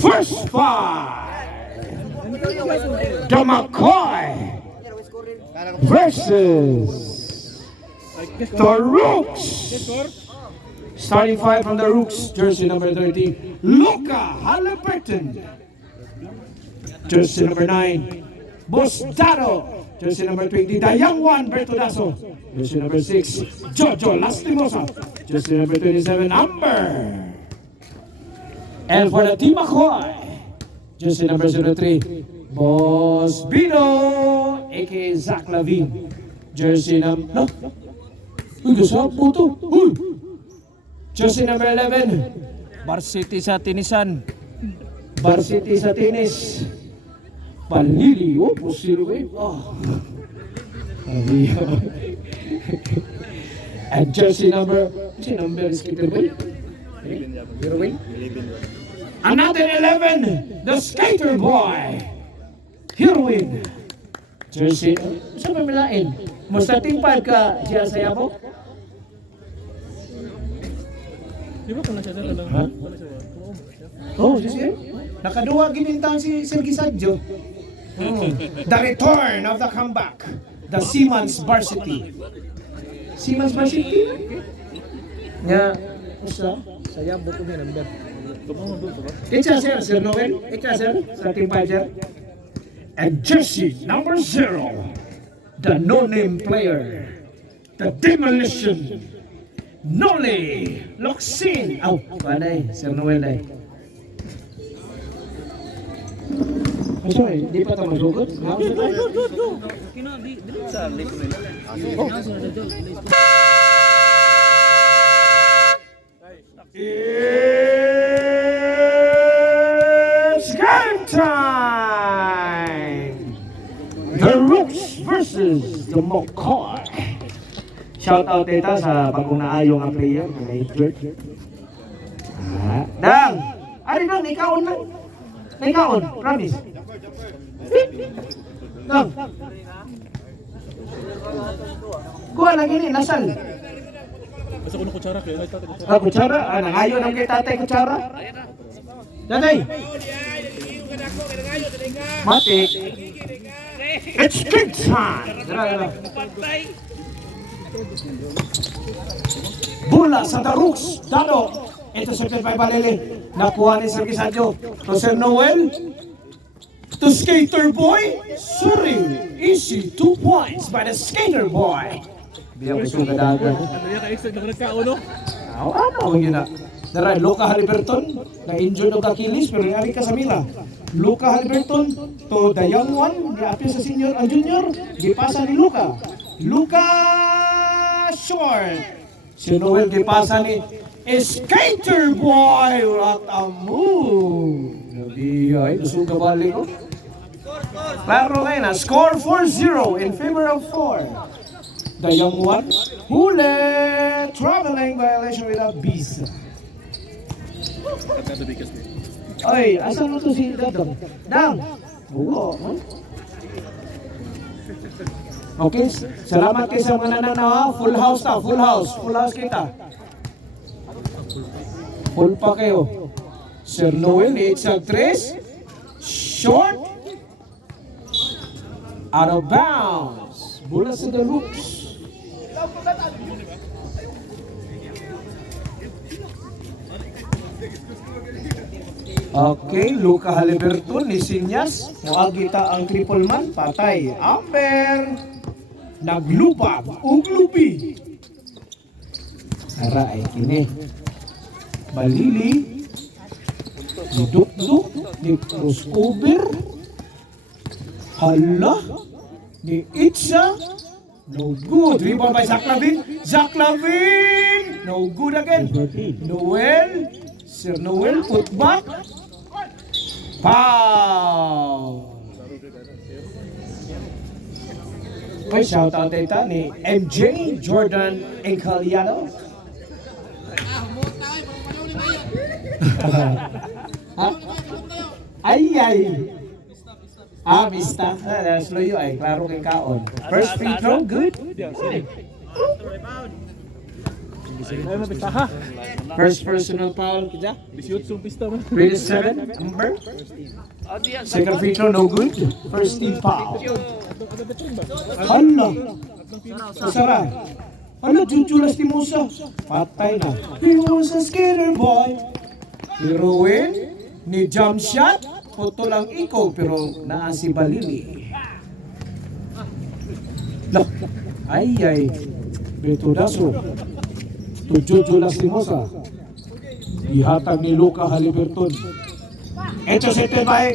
First five. The McCoy versus the Rooks. Starting five from the Rooks, jersey number 30, Luca Halliburton. Jersey number 9, Bostado. Jersey number 20, the young one, Bertolaso. Jersey number 6, Jojo Lastimosa. Jersey number 27, Amber. And for the Team McCoy, jersey number 03, Boss Bino, aka Zach Lavine. Jersey number... Uy, gasapo to. Uy! Jersey number 11, Varsity sa Tinisan. Varsity sa Tinis. Palili. Oh, pusilo kayo. Oh. And jersey number... Jersey number is Peter Boy? Another 11, the Skater Boy. Heroin. Jersey... Saan ba milain? Musta team 5 ka, siya saya mo? Di ba kung nasa lang? Ha? Oh, siya. Nakaduwa ginintang si Sergi Sadjo. The return of the comeback. The Siemens Varsity. Siemens Varsity? Nga, usa? Saya buko may number. Itcha sir, Sir Noel. Itcha sir, sa team 5 sir. And jersey number 0. The no-name player. The Demolition. Noli Loxin. Oh, panay, Sir Noel ay. Ay, sorry, di pa ito magsugot? Go. Kina di sa late ko It's game time! The Rooks versus the McCoy. Shout out tita sa bagong naayong ang player na injured. Dang! Ari dang, ikaon lang. Ikaon, promise. Dang. Kuha lagi ni, nasal. Basta ko ng kutsara kaya ay tatay kutsara. Kutsara? Nangayon ang kay tatay kutsara. Tatay! Mati! It's game time! Dara. Bola sa The Rooks. Dado. Ito sa Pepay Balele. Nakuha ni Sir Kisadyo. To Sir Noel. To Skater Boy. Sorry. Easy. 2 points by the Skater Boy. Biyang gusto ka dagat. Ano yan ka-extra na nagkao no? Ano yun na? Daray, Luca Halliburton. Na-injure ng Achilles pero yari ka sa Mila. Luca Halliburton to the young one. Di-apil sa senior ang junior. Gipasa ni Luca. Luca short. Si Noel gipasa ni Skater Boy. What a move. Nabi ay, gusto ka balik ko. Klaro ngayon na. Score 4-0 in favor of 4. The young one. Hule. Traveling violation without visa. Oy, asan mo to si Dadong? Dang! Oo. Okay, salamat kayo sa mga nananaw. Full house na, full house. Full house kita. Full pa kayo. Sir Noel, 8-3. Short. Out of bounds. Bola sa The Rooks. Okay, Luca Halliburton ni Sinyas. Muagita ang triple man. Patay. Amber. Naglupab. Uglupi. Aray, kini. Balili. Duduk-duk. Ni crossover. Hala. Ni Itza. No good. Rebound by Zach Lavine. Zach Lavine. No good again. Noel. Sir Noel, put back. Pow! May shout out dito ni MJ Jordan Encaliado. Ay. Mista. That's loyo ay. Klaro kay kaon. First free throw, good. Ay, mapistaha. First personal foul. Kija, 18 pista mo. 27, Amber. Second free throw, no good. First team foul. Hala. Sara. Hala, Juju Lastimosa. Patay na. He was a skater boy. Heroin ni jump shot. Puto lang ikaw, pero naa si Balili. No. Ay. Beto Daso. To Jojo Lastimosa. Ihatag ni Luca Haliberton. Ito set by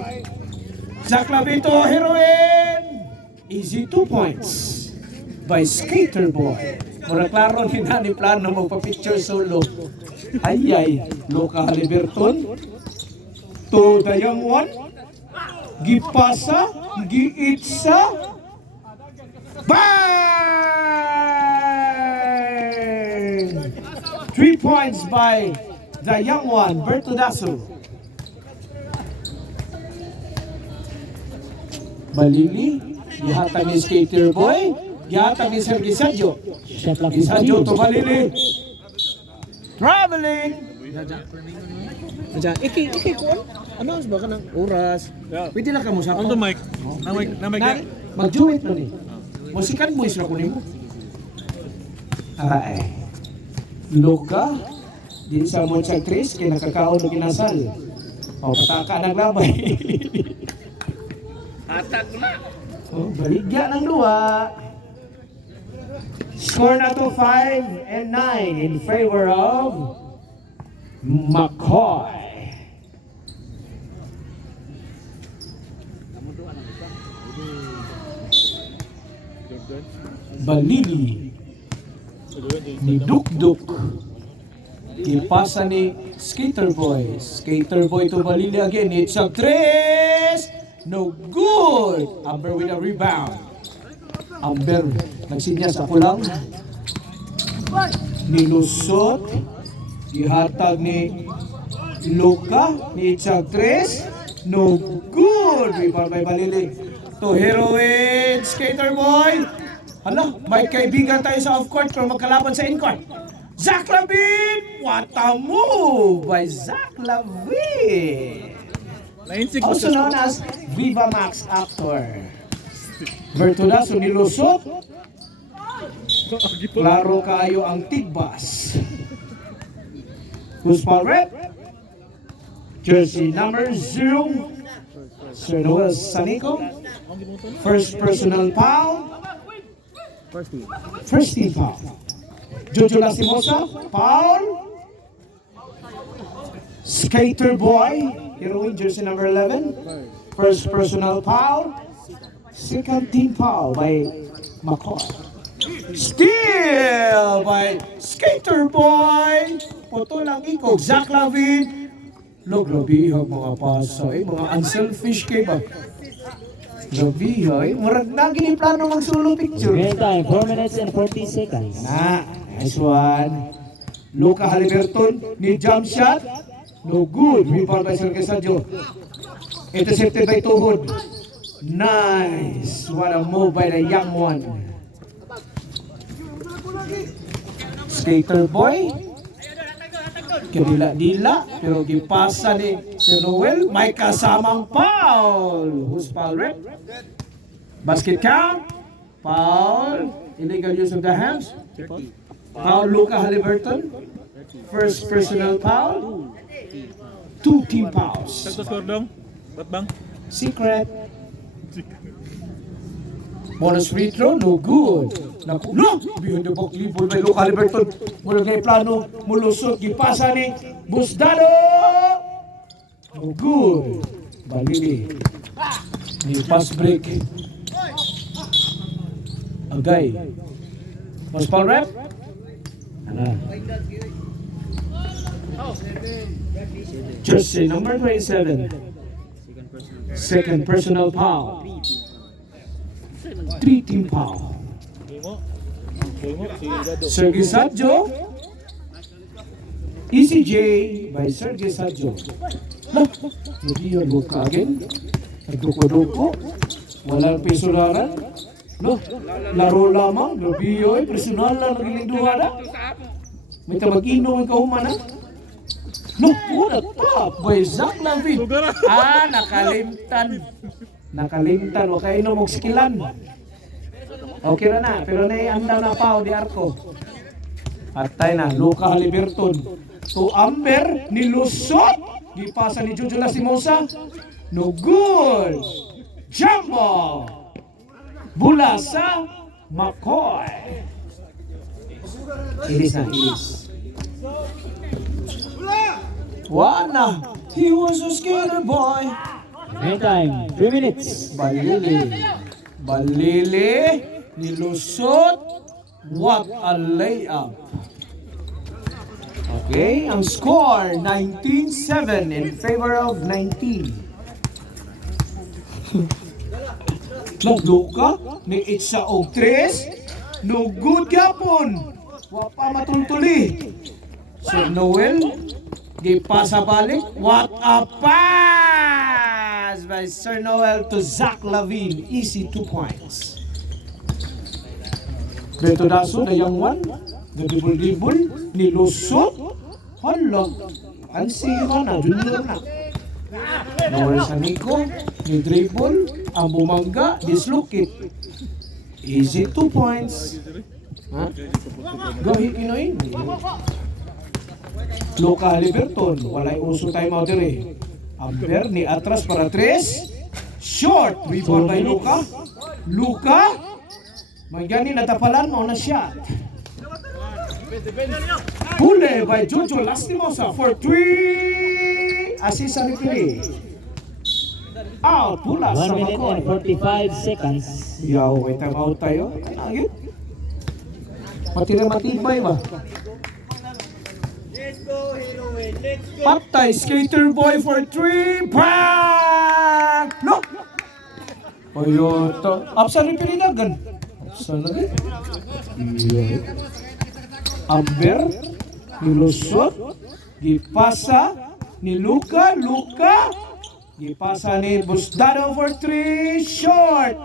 Zach Lavito, Heroin. Easy 2 points by Skater Boy. Mura klaro ni Nani plano magpa-picture solo. Ay, Luca Haliberton. To the young one. Gipasa, giitsa. Bang! 3 points by the young one, Berto Daso. Balili, ihatag ni Skater Boy, ihatag ni Sergi Sadjo. Sadjo to Balili. Traveling! Kija, iki ko. Ano ba ka ng oras? Pwede na ka mo sa Ano to, Mike? Na Mike. Mag-joint na ni. Musikan boys na ko ni mo. Ay. Loka. Di sa mo sa Chris, kaya nakakaon na kinasal. O, pataka naglabay. Atag na. Oh, baligya ng luwa. Score na to 5 and 9 in favor of McCoy. Balili ni Dukduk. Ipasa ni Skater Boy. Skater Boy to Balili again. It's a 3. No good. Amber with a rebound. Amber nagsinyas ako lang. Nilusot. Ihatag ni Luca. Ni Itzag 3. No good. Rebound by Balili. To Heroin. Skater Boy. Hala, may kaibigan tayo sa off-court pero magkalaban sa in-court. Zach Lavin! What a move by Zach Lavin! Also known as Viva Max Actor. Bertudaso nilusot. Klaro kayo ang tigbas. Who's foul rep? Jersey number 0. Sir Noel Sanico. First personal foul. First team foul. Jojo Lastimosa, foul. Skater Boy, Heroin, jersey number 11. First personal foul. Second team foul by McCoy. Steal by Skater Boy. Puto lang ikog. Zach Lavin. Grabe mga pasay, mga unselfish kayo ba? Grabe murag na giniplano mag-solo picture. Game time, 4 minutes and 40 seconds. Nice one. Luca Haliberton ni jump shot. No good. Rebound by Sergio Sadjo. Intercepted by Tuhod. Nice. What a move by the young one. Skater Boy. Kadila-dila. Pero gipasa ni Sir Noel. May kasamang foul. Who's foul rep? Basket count. Foul. Illegal use of the hands. Foul Luca Haliberton. First personal foul. 2 team fouls. Score dong. Ba't bang? Secret. Bonus free throw, no good. Naku, no! Beyond the back libol by Luca Haliberton. Mula na plano, mulusot, gipasa ni Busdado! No good. Balili. Ni pass break. Agay. Was foul rep? Jersey number 27. Second personal foul. 3 team foul. Sergio Sadjo. ECJ by Sergio Sadjo. Hindi yun Luka again. Nagduko-duko. Walang pisularan. No, laro lamang. Grabe yun. Personal lang nagiling duwada. May mag-inom ang kauman, ha? No, pula top. Boy, Zach Lavin. Nakalimtan. Nakalimtan. O kayo mo skilan. Okay na. Pero naiandaw na pa di arko. Patay na. Luka Haliberton. To Amber. Nilusot. Di pasa ni Jojo Lastimosa. No good. Jumbo. Bula sa McCoy. Ilis na, ilis. Wana. He was a skater boy. Meantime, 3 minutes. Balili. Nilusot. What a layup. Okay, ang score 19-7 in favor of 19. Nagluka ni Itza og 3. No good gapon. Wa pa matultuli. Sir Noel gipasa balik. What a pass by Sir Noel to Zach Lavin. Easy 2 points. Beto Daso, the young one. The dribble nilusot. Hala. Ansi na, junior na. Noel Sanico, ni dribble. Ang bumangga, dislocate. Easy 2 points. Ha? Gawin inoy. Luka Haliberton, walay uso timeout dire. Amber ni atras para 3. Short, rebound by Luka. Luka, may gani natapalan mo na shot. Huli by Jojo Lastimosa for 3. Assist sa referee. Out, pula 1 sa minute McCoy. and 45 seconds. Yaw, may timeout tayo. Ayun. Matibay ba? Patay, skater boy for 3. Bang! Look! Toyota. Apsa rin pininagan. Apsa na rin. Yeah. Amber. Nilusot. Gipasa. Ni Luka. Gipasa ni Busdado for 3. Short.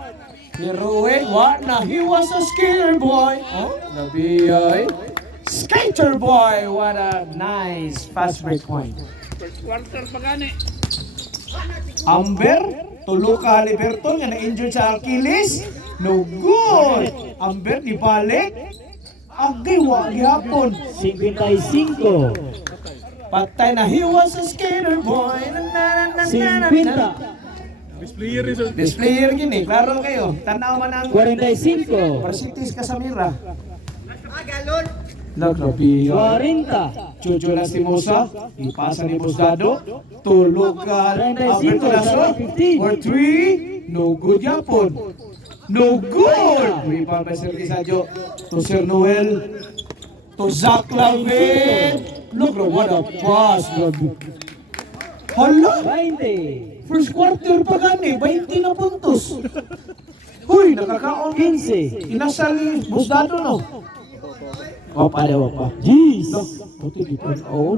Heroin. What na? He was a skater boy. Oh, nabiyay. Skater boy. What a nice fast break point. Amber. Tulo ka Haliberton nga na-injured sa Achilles. No good. Amber ni balik. Agay wa gihapon. 55. Patay na. He was a skater boy. 50. Displayer gini. Klaro kayo. Tanaw man ang 45. parasitis ka sa mira. Naglabi. 40. Jojo Lastimosa. Ipasa ni Busdado. Tulog ka. Amber Tolaso. For 3. No good yapon. No good. Rebound by Sir Kisadyo. To Sir Noel. To Zach Lavin. Look, what a pass. Hala. 20. First quarter pa gani. 20 na puntos. Huy, nakakaon. 15. Inasal ni Busdado, no? Wapa. Jeez. Oh,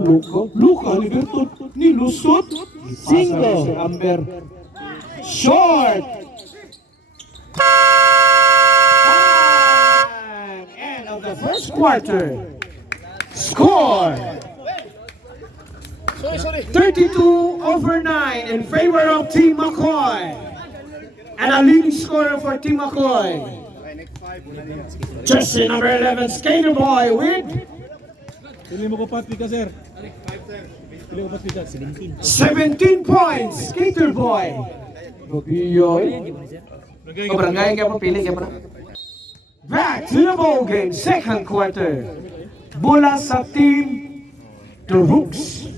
Luka Haliberton. Nilusot. 5. Amber. Short. Time. End of the first quarter. Score. 32-9 in favor of Team McCoy. And a leading scorer for Team McCoy. Jersey number 11, Skater Boy with Pili mo ko pat pika, sir. 17. 17 points. Skater Boy. Babiyoy. Barangay kaya pa pili kaya pa. Back to the ball game, second quarter. Bola sa team The Hooks.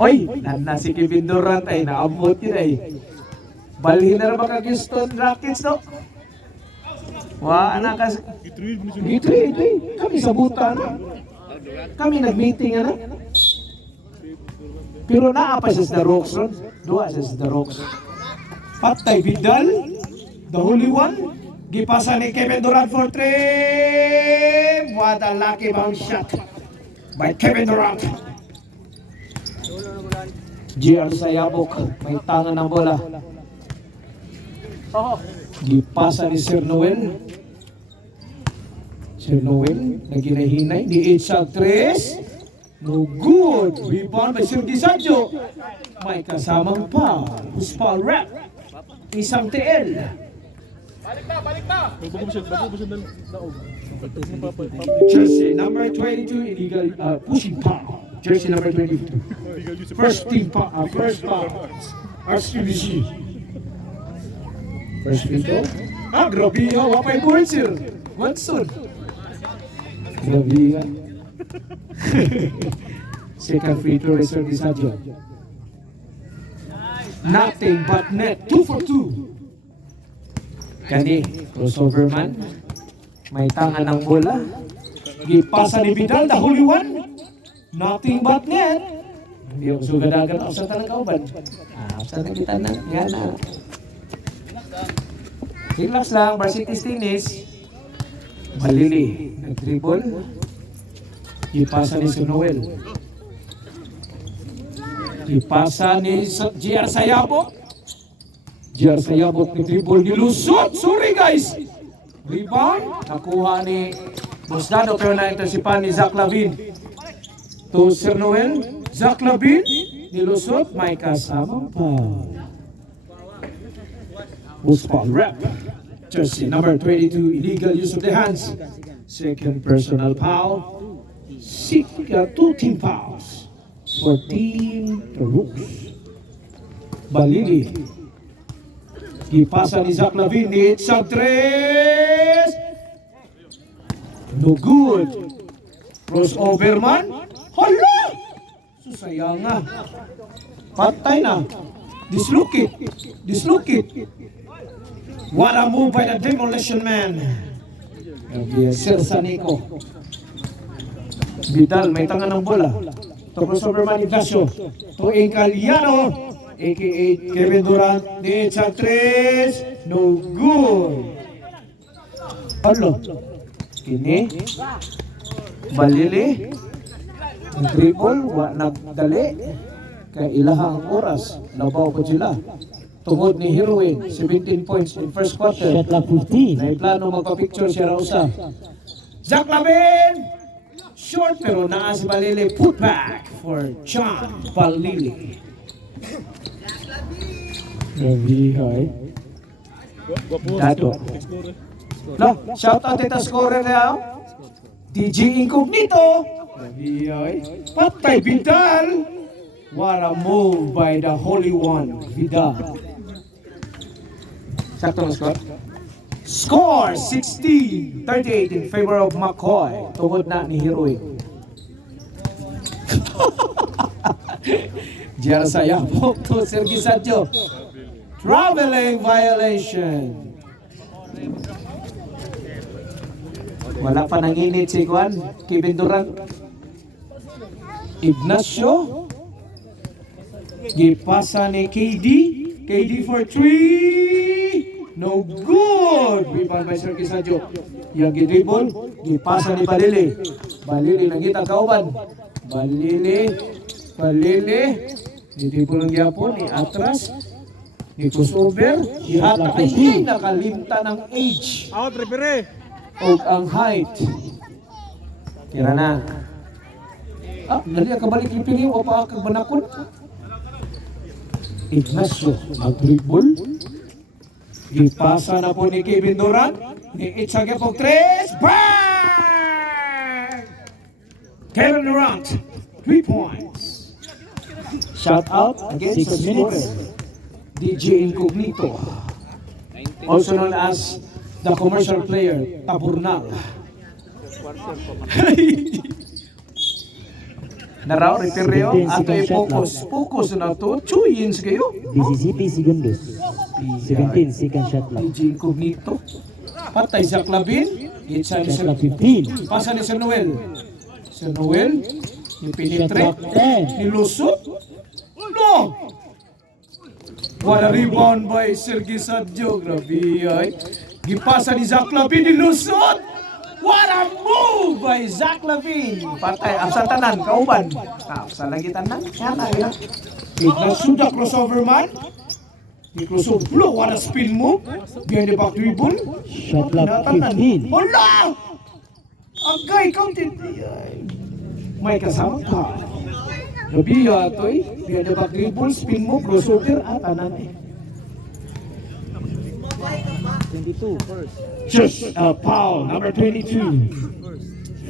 Oy, na si Kevin Durant ay naabot yun ay. Balhin na ba ka Houston Rockets, no? Anak kasi. Gitri. Kami sa buta na. Kami nag-meeting na. Pero naapa siya sa The Rocks, ron. Dua siya sa The Rocks. Patay Vidal, the Holy One. Gipasa ni Kevin Durant for 3. What a lucky bounce shot by Kevin Durant. GR Sayabok, may tangan ng bola. Gipasa ni Sir Noel. Sir Noel, naginahinay. Ni Itza 3. No good. Rebound by Sir Gisadyo. May kasamang pa. Who's foul rep? Isang TL. Jersey number 22, illegal pushing foul. Jersey number 22. First team foul. First foul. RCBC. First free throw. Grabe nga. Wapay board, sir. Watson. Grabe nga. Second free throw, Sir Gisadyo. Nothing but net. 2 for 2. Kani, crossover man. May tangan ng bola. Gipasa ni Vidal, the holy one. Nothing but net. Hindi ako sugadagan ako sa tanang kauban. Sa kita na. Yan na. Relax lang, Barsitis Tinis. Balili. Nag-dribble. Gipasa ni Sir Noel. Gipasa ni JR Sayabok. JR Sayabok ni dribble, nilusot. Sorry guys. Rebound. Nakuha ni Bosdado pero na-intersipan ni Zach Lavin. To Sir Noel. Zach Lavin. Nilusot. May kasama pa. Buspa rep. Jersey number 22. Illegal use of the hands. Second personal foul. 2 team fouls for Team Rooks. Balili. Gipasa ni Zach Lavin. Itza 3. No good. Crossover man. Hala! Susayang nga. Patay na. Dislocate. Dislocate. What a move by the demolition man. Sir Sanico. Vidal, may tangan ng bola. To crossover man Ignacio. To Encaliano. A.K.A. Kevin Durant. Itza 3. No good. Alo. Kini. Balili. Dribble. Wa nagdali. Kay ilahang oras. Labaw ko sila. Tungod ni Heroin. 17 points in first quarter. Shot clock 15. Naiplano magpa-picture si Rausa. Zach Lavin! Short pero naa si Balili. Putback for John Balili. Grabe, Dato. Lo, shout out ito scorer na DJ Incognito. Grabe, patay Vidal. What a move by the Holy One, Vidal. Sakto na score? Score 16-38 in favor of McCoy. Tungod na ni Heroic. JR Sayabok to Sir Gisadyo. Traveling violation. Wala pa nanginit si Juan. Kevin Durant. Ignacio. Gipasa ni KD. KD for 3. No good. Rebound by Sir Gisadyo. Yung gidribble. Gipasa ni Balili. Balili nangita kauban. Balili. Balili. Gidribble ng gyapon. Atras. Crossover. Ihata kay nakalimta ng age. Out, referee. O ang height. Tira na. Dali ka balik ipili o pa kang banakon. Ignacio, mag-dribble. Ipasa na po ni Kevin Durant. Ni Itzage po 3. Bang! Kevin Durant, 3 points. Shout out against 6 minutes. DJ Incognito. Also known as the commercial player, Taburnal. Naraw, refereo, ato i-focus. Focus na to. Chuyins kayo. Mississippi segundos. 17 second shot clock. DJ Incognito. Patay sa Clavin. Itza ni Shot Sir. clock 15. Pasa ni Sir Noel. Sir Noel. Yung Shot pinitre. clock 10. Nilusot. No! What a rebound by Sir Gisadyo. Grabe ay. Gipasa ni Zach Lavin. Nilusot. What a move by Zach Lavin. Patay. Sa tanan. Kauban. Sa lagi tanan. Yan na. Ignacio the crossover man. Di crossover. Look, what a spin move. Behind the back dribble. Shot clock Natanan. 15. Hala! Agay, counted. May kasama pa. Nabiya ito eh. Biya na back dribble, spin mo, crossover, at anan eh. 22 first. Just a foul, number 22.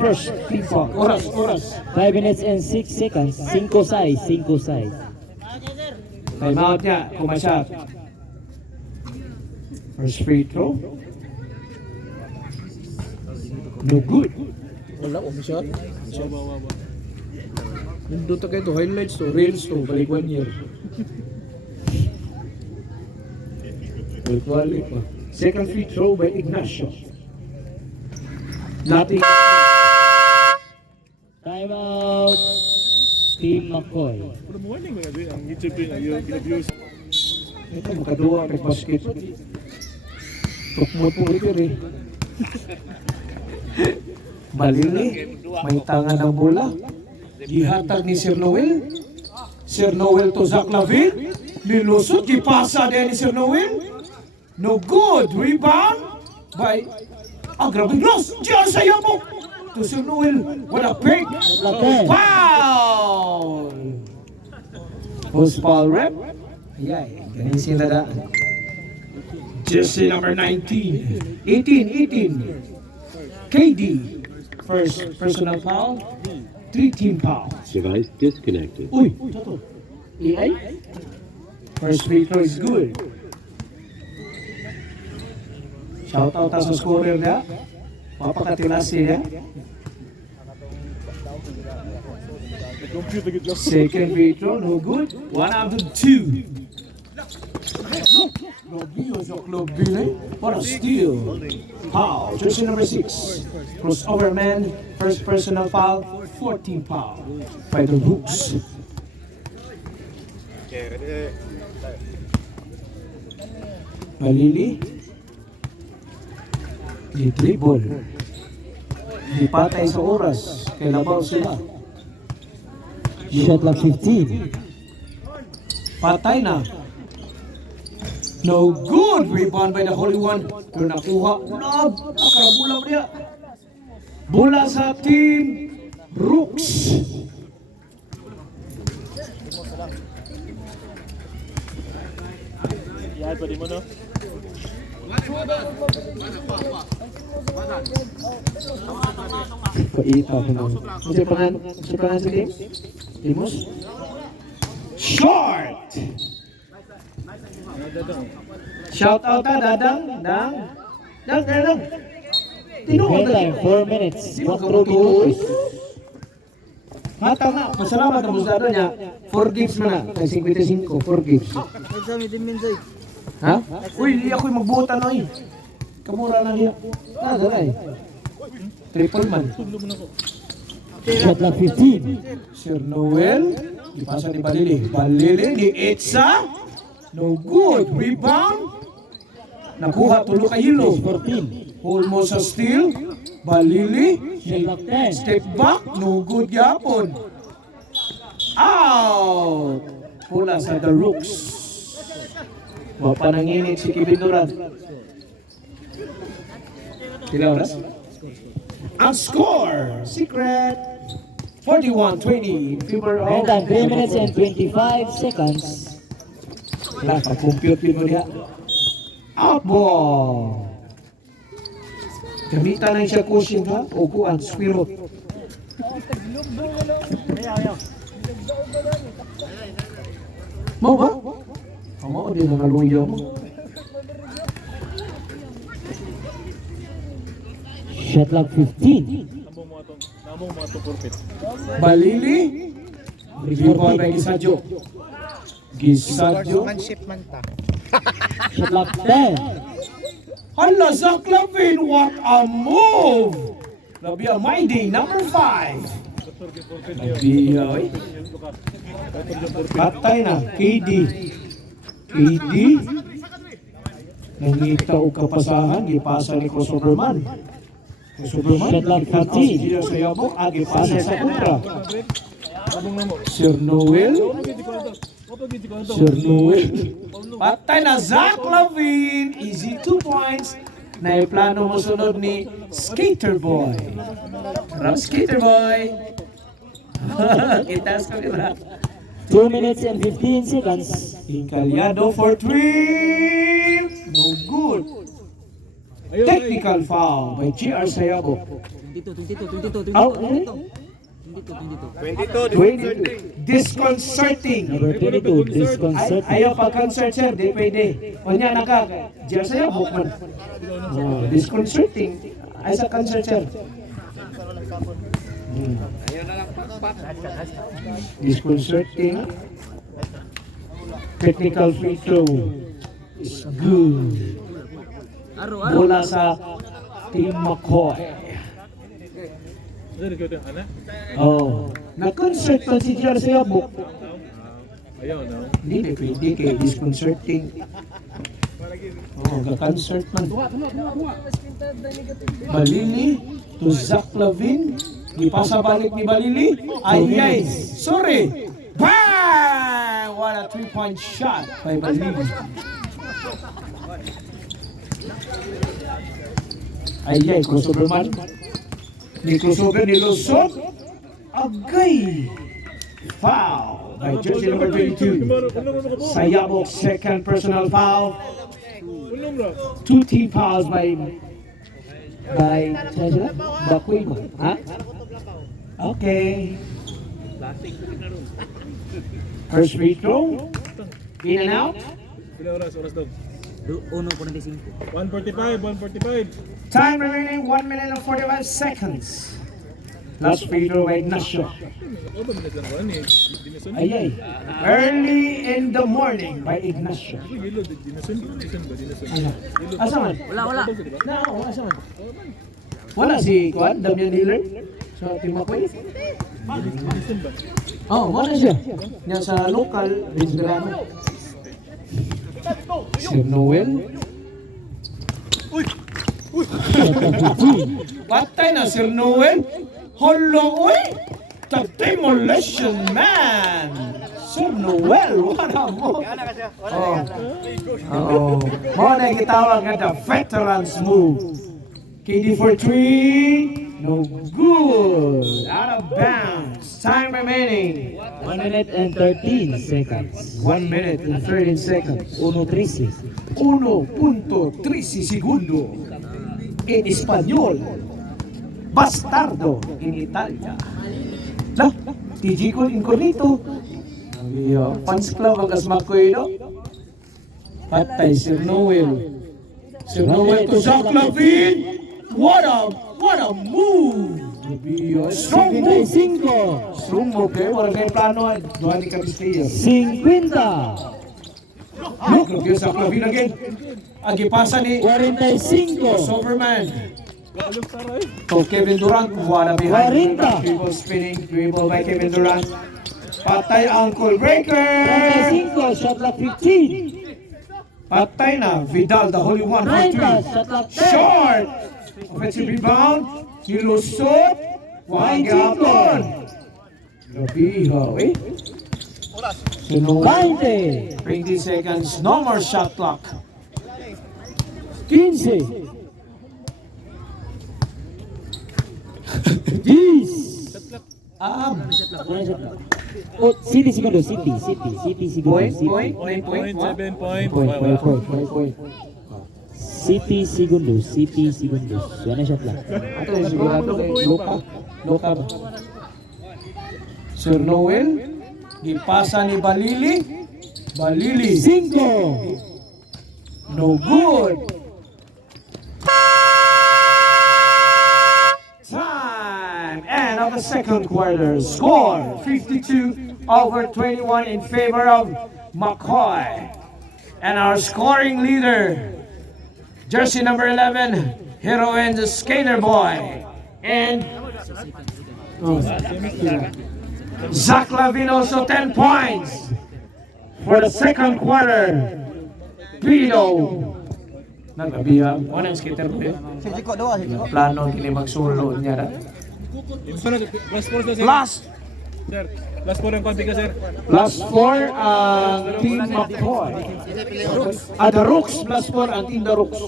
First, FIFA. Oras. 5 minutes and 6 seconds. 5 size. Time out niya, kumasyat. First free throw. No good. Wala, shot. Nandun ta kayo to, highlights to, reels to, balik 1 year. Equally pa. Second free throw by Ignacio. Nothing. Time out. Team McCoy. Ito, makaduwa kay basket. Tukmot mo ito eh. Balili, may tanga ng bola. Gihatag ni Sir Noel. Sir Noel to Zach Lavin. Nilusot, gipasa din ni Sir Noel. No good. Rebound by grabe loss. Diyan sa yabok. To Sir Noel. What a pick. Foul. Post foul rep. Yeah, ganin sila da. Jersey number 19. 18. KD. First personal foul. 3 team foul. Device disconnected. Uy, ito. EA? First free throw is good. Shout out sa scorer niya. Mapakatilasi niya. Second free throw, no good. 1 out of 2. Lobby was a Lobby. What a steal. Foul. Jersey number 6. Crossover man. First personal foul. 14 foul by the Rooks. Malili. Di dribble. Di patay sa oras. Kailabaw sila. Shot clock 15. Patay na. No good. Rebound by the Holy One. Pero nakuha. Nakarabula mo niya. Bola sa team Rooks. Paipa ko lang. Kasi pangan sa team? Timos? Short! Shout out ka, Dadang. Dadang. Defend time 4 minutes. 4 minutos. Mata nga, pasalamat ang busado niya. 4 gives mo na. Kay 55, 4 gives. Ha? Uy, hindi ako'y magbuutan na eh. Kamura na niya. Ganay. Triple man. Shot clock 15. Sir Noel. Ipasa ni Balili. Balili ni Etsa. No good. Rebound. Nakuha tulo kay Hilo. 14. Almost a steal. Balili. Shot clock 10. Step back. No good yapon. Out. Pula sa the Rooks. Mapananginit si Kevin Durant. Pila oras? Ang score! Secret! 41-20 in favor of... Defend time 3 minutes and 25 seconds. Wala, pag-compute mo niya. Out ball! Gamitan na siya cushion ha? O ang squirrel. Mau ba? Mau din ang aluyo mo. Shot clock 15. Balili. Rebound by Gisadjo. Shot clock 10. Hala, Zach Lavin, what a move! Labi my day, number 5. Labi, oy. Patay na, KD. Nangita o kapasahan, ipasa ni Crossoverman. Shot clock 15. Siya sa yabok, ipasa sa kontra. Sir Noel. Patay na Zach Lavin. Easy 2 points. na plano mo sunod ni Skater Boy. Tara, Skater Boy! Kita sa kamera. 2 minutes and 15 seconds. Incalyado for 3! No good! Technical foul by GR Sayabo. 22. Out. 22. Disconcerting. Number 22, disconcerting. Ayaw pag-concert, sir. Di pwede. O niya, GR Sayabo man. Disconcerting. Ay sa concert, sir. Disconcerting. Technical free throw is good. Mula sa Team McCoy. Oh, na-concert pa si GR Sayabo. Hindi pwede kay disconcerting. Oh, ka-concert man. Balili to Zach Lavin. Ipasa balik ni Balili. Ay, sorry. Bang! What a 3-point shot by Balili. Ay, crossover man. Ni crossover ni Lusot. Agay. Foul by jersey number 22. Sayabok, second personal foul. 2 team fouls by Bakuy mo. Ha? Okay. First free throw. In and out. Oras daw. 1:45. 1:45. Time remaining 1 minute and 45 seconds. Last free throw by Ignacio. Ay. Early in the morning by Ignacio. Asa man? Wala. No, asa man? Wala si Kwan, Damian Hiller. Sa Team McCoy. Oh, wala siya. Niya sa local, Rizgrano. Sir Noel. Patay na Sir Noel. Hello, uy! The demolition man! Sir Noel, wala mo. Mo na gitawag nga the veterans move. KD for 3. No good. Out of bounds. Time remaining. 1 minute and 13 seconds. 1 minute and 13 seconds. 1:13. 1.13 segundo. In Espanyol. Bastardo in Italia. Lah, TG ko incognito. Fans club ang kasmakoy, no? Patay, Sir Noel. Sir Noel to Zach Lavin. What a move! Strong move. 55. Strong move, eh. Wala kayo plano. Duha ni Castilla. 50. Look, yung Zach Lavin again. Agipasa ni 45. Soberman. To Kevin Durant, wala behind. 40. Dribble spinning, dribble by Kevin Durant. Patay ankle breaker. 35. Shot clock 15. Patay na. Vidal, the holy one for 90. 3. Shot clock 10. Short. Offensive rebound. Hilusot. Wagapon. Grabiha, eh. Sunod. 20. 20 seconds. No more shot clock. 15. 10. Oh, City segundo, City segundo, Point, City. point, point, point, what? 7 point. Point. City segundo. Yan ang shot lang. Ito yung sigurado kay Luka ba? Sir Noel, gipasa ni Balili. 5. No good. Time. End of the second quarter. Score 52-21 in favor of McCoy. And our scoring leader, jersey number 11, heroine the Skater Boy. And Zach Lavin also 10 points for the second quarter. Pido. Nagabiyang. Ano yung Skater Boy? Plano kini magsulo niya na. Last. Sir, last 4 ang konti ka, sir. Last 4 ang Team McCoy. The Rooks. Last 4 ang Team The Rooks.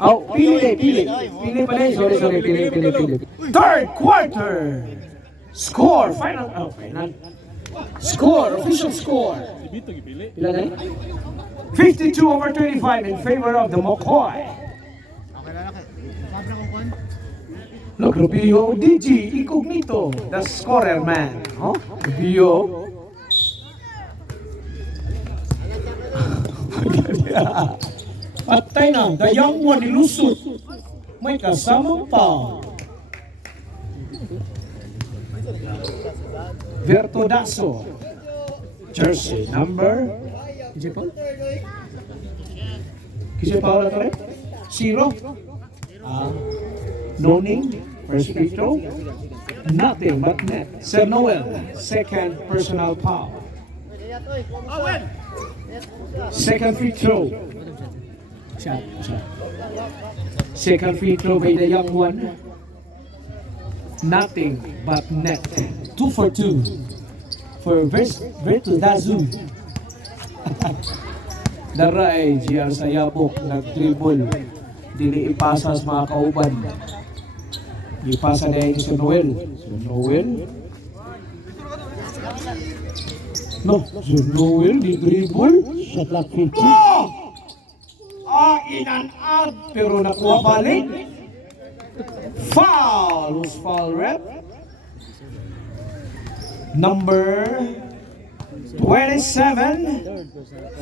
Oh, pili. Pili pala yun. Sorry. Pili. Third quarter. Score. Final. Score. Official score. Ilan na yun? 52/25 in favor of the McCoy. Look, Rubio, DG, Incognito, the scorer man. Huh? Rubio. Patay na, the young one nilusot. May kasamang pa. Vertodaso. Jersey number. Kisi Paul? Kisi Paul na rin? 0. No name. First free throw. Nothing but net. Sir Noel. Second personal foul. Second free throw. Shot. Second free throw by the young one. Nothing but net. 2 for 2 for Vertudazu. Daray, GR Sayabok, nag-dribble. Dili ipasa sa mga kauban. Ipasa na yun si Noel. No, si Noel, di dribble. Shot clock 50. In and out, pero nakuha balik. Foul! Who's foul rep? Number 27.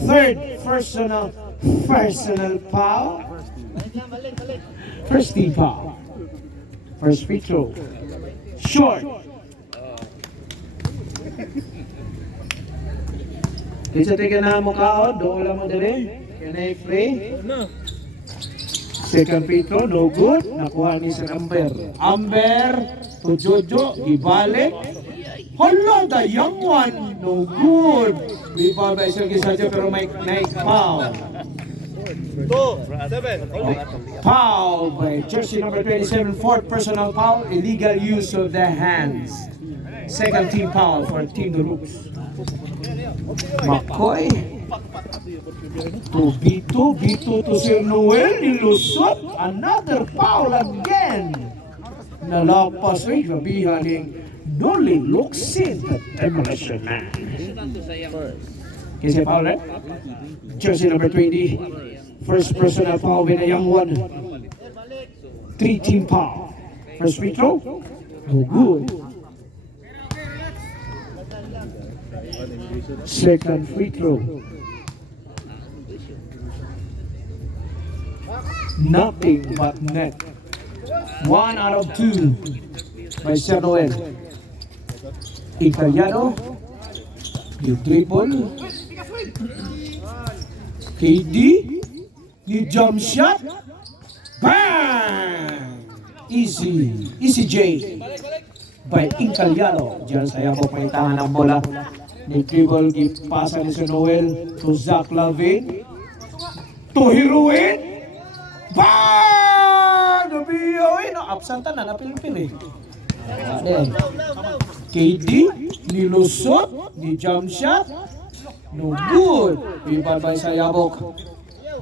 Third personal foul. First team foul. First free throw. Short. Isa tingnan na mo kaon, doon lang mo dali. Can I play? Second free throw, no good. Nakuha ni Sir Amber. Amber to Jojo, ibalik. Hala, the young one, no good. Rebound by Sir Gisajo, pero may foul. 7. Foul by jersey number 27, fourth personal foul, illegal use of the hands. Second team foul for Team Dulucs. McCoy. Bito to Sir Noel, nilusot. Another foul again. Nalapas rin, gabihan ng Dolly Luxin, the demolition man. Kasi foul, right? Jersey number 20. First personal foul by the young one. 3-team foul. First free throw. No good. Second free throw. Nothing but net. 1 out of 2 by Sir Noel. Italiano. You dribble. KD. You jump shot. Bang! Easy J. By Italiano. Diyan sa yapo palitangan ng bola. Ni-dribble, ipasa ni Sir Noel to Zach Lavin. To Heroin. Bang! Nabiyoy! Absenta na, napilipil eh. Then, KD, nilusot, ni jump shot. No good. Rebound by Sayabok.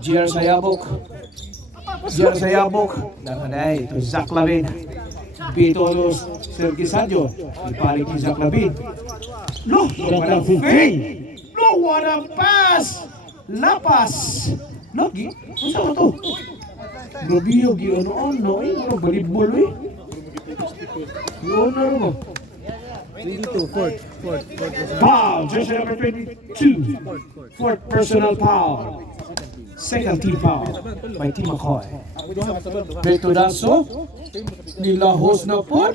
GR Sayabok. Nakaday to Zach Lavin. Bito to Sir Gisajo. Ipalit ni Zach Lavin. No, what a fake! No, what a pass! Lapas! No, ano mo to? Rubio, ano, ano, balibol eh. Ano mo? 22, fourth. Foul, jersey number 22. Fourth personal foul. Second team foul by Team McCoy. Vertudaso, nilahos na po,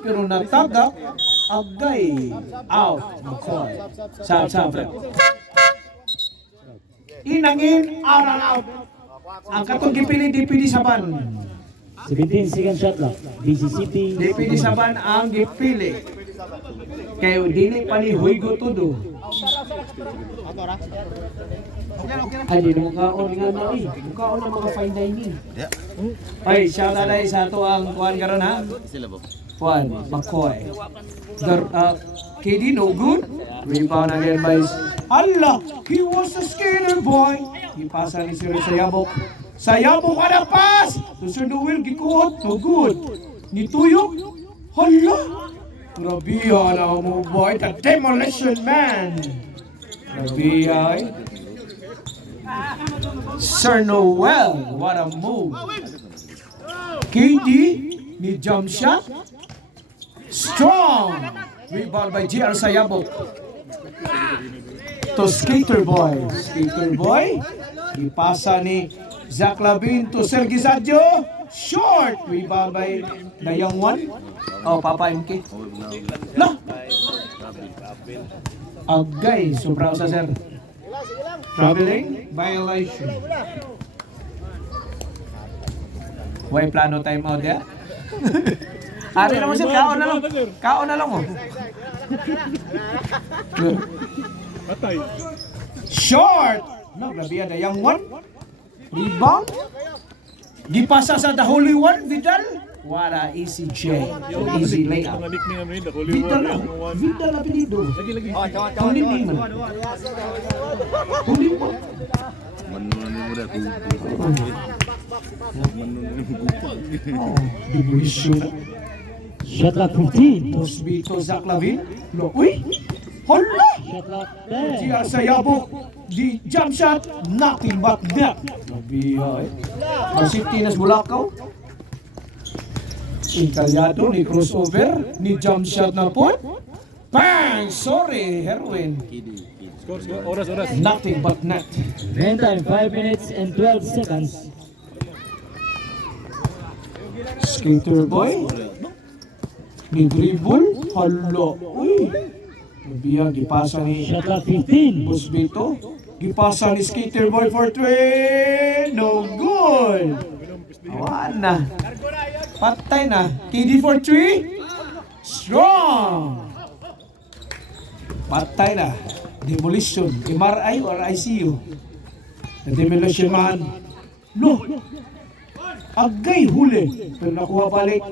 pero natagak, agay, out, McCoy. Sab. Inangin, out. Ang katong dipili saban. 17 second shot clock. BCCP. Dipili saban ang dipili. Kayo dili pa ni Huygo Tudo. Ay, di na mukhaon nga na eh. Mukhaon na mga fine dining. Ay, shout out ay sa ito ang kuhan karon ha? Kuhan, McCoy. KD, no good. Rebound again by... Allah! He was a skater boy! Ipasa ni Sir Sayabok. Sayabo ka na pass! To Sir Noel, gikuot. No good. Nituyok. Hala! Grabe yan ang mo boy. The Demolition Man. Grabe yan. Sir Noel, what a move. KD, ni jump shot. Strong. Rebound by GR Sayabok. To Skater Boy. Skater Boy. Ipasa ni Zach Lavin to Sergi Sadio. Short. Rebound by the young one. Oh, Papa MK. No. Agay. Sobra sa sir. Traveling. Violation. Way plano time out ya. Ari naman sir. Kaon na lang. Kaon na lang mo. Short. No, grabe yan. The young one. Rebound. Gipasa sa the holy one, Vidal. What a easy J. Easy layup. Vidal lang. Vidal na pinido. Kunin din man. Kunin mo. Oh, demolition. Shot clock 15. Bosbito Zach Lavin. No, uy. Hala. Shot clock 10. GR Sayabok. Di jump shot. Nothing but net. Nabihay. Masitinas Bulacau. Inkalyado ni crossover. Ni jump shot na po. Bang! Sorry, Herwin. Oras. Nothing but net. Meantime, 5 minutes and 12 seconds. Skater boy. Ni dribble. Hala. Uy. Nabihay. Gipasa ni Shot clock 15. Bosbito. Gipasa ni Skater boy for 3. No good. Awan na. Patay na. KD for 3. Strong. Patay na. Demolition. MRI or ICU? The Demolition Man. No. Agay huli. Pero nakuha balik.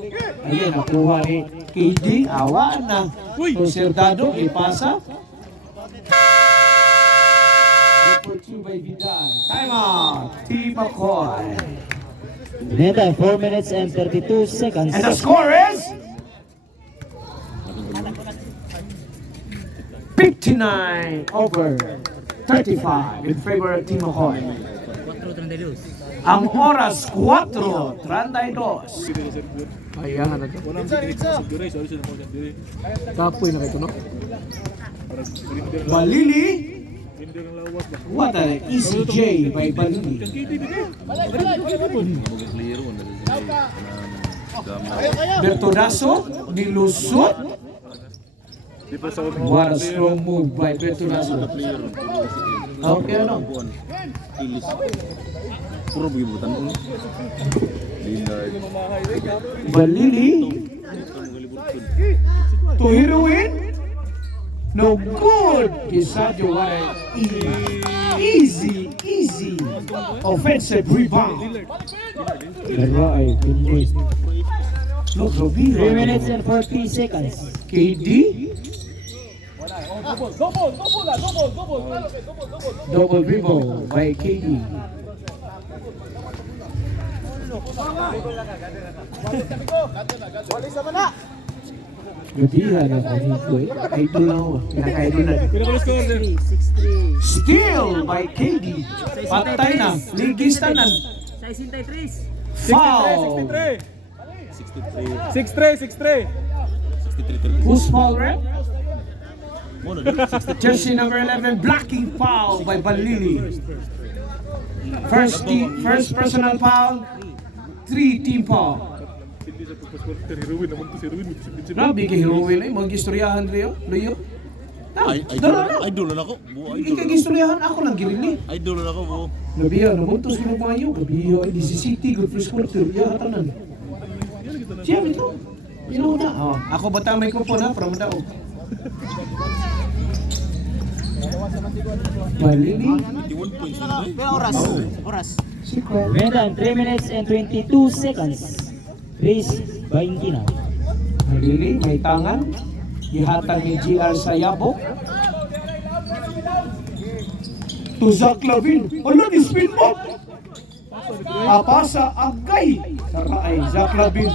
Ayun, nakuha ni KD. Awan na. So, Serdado, ipasa. For 2 by Vidal. Time out. Team McCoy. Meantime, 4 minutes and 32 seconds. And the score is 59 over 35 in favor of Team McCoy. Ang oras 4:32. Ayan na to. Kapoy na kayo, no? Balili. What an easy J by Balili. Bertodaso nilusot. What a strong move by Bertodaso. Okay, ano? Balili. To Heroin. No good. Kisadio, what an easy offensive rebound. Right, finish. Look, 3 minutes and 40 seconds. KD. Double dribble by KD. Gabihan ang kanito eh. Idol lang ako. Pinaka-idol na. Steal by KD. Patay na. Ligis tanan. Foul. 6-3. Who's foul, rep? Jersey number 11, blocking foul by Balili. First personal foul, 3 team foul. Grabe kay Heroin ay mag-istoryahan Leo. Idol na ako. Ikag-istoryahan ako lang girini. Idol na ako, buo. Nabiya, namuntos ko ng mayo. Nabiya, ay di si City, good first quarter. Yahatanan. Siya, ito. Inuuna. Oh, ako bata may kupon ha, from daw. Balili. 21 points na Oras. Meantime, 3 minutes and 22 seconds. Race Baintina. Balili, may tangan. Ihatag ni GR Sayabok. To Zach Lavin. Ano, ni spin mo? Apasa agay. Saraay, Zach Lavin.